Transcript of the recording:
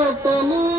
पटली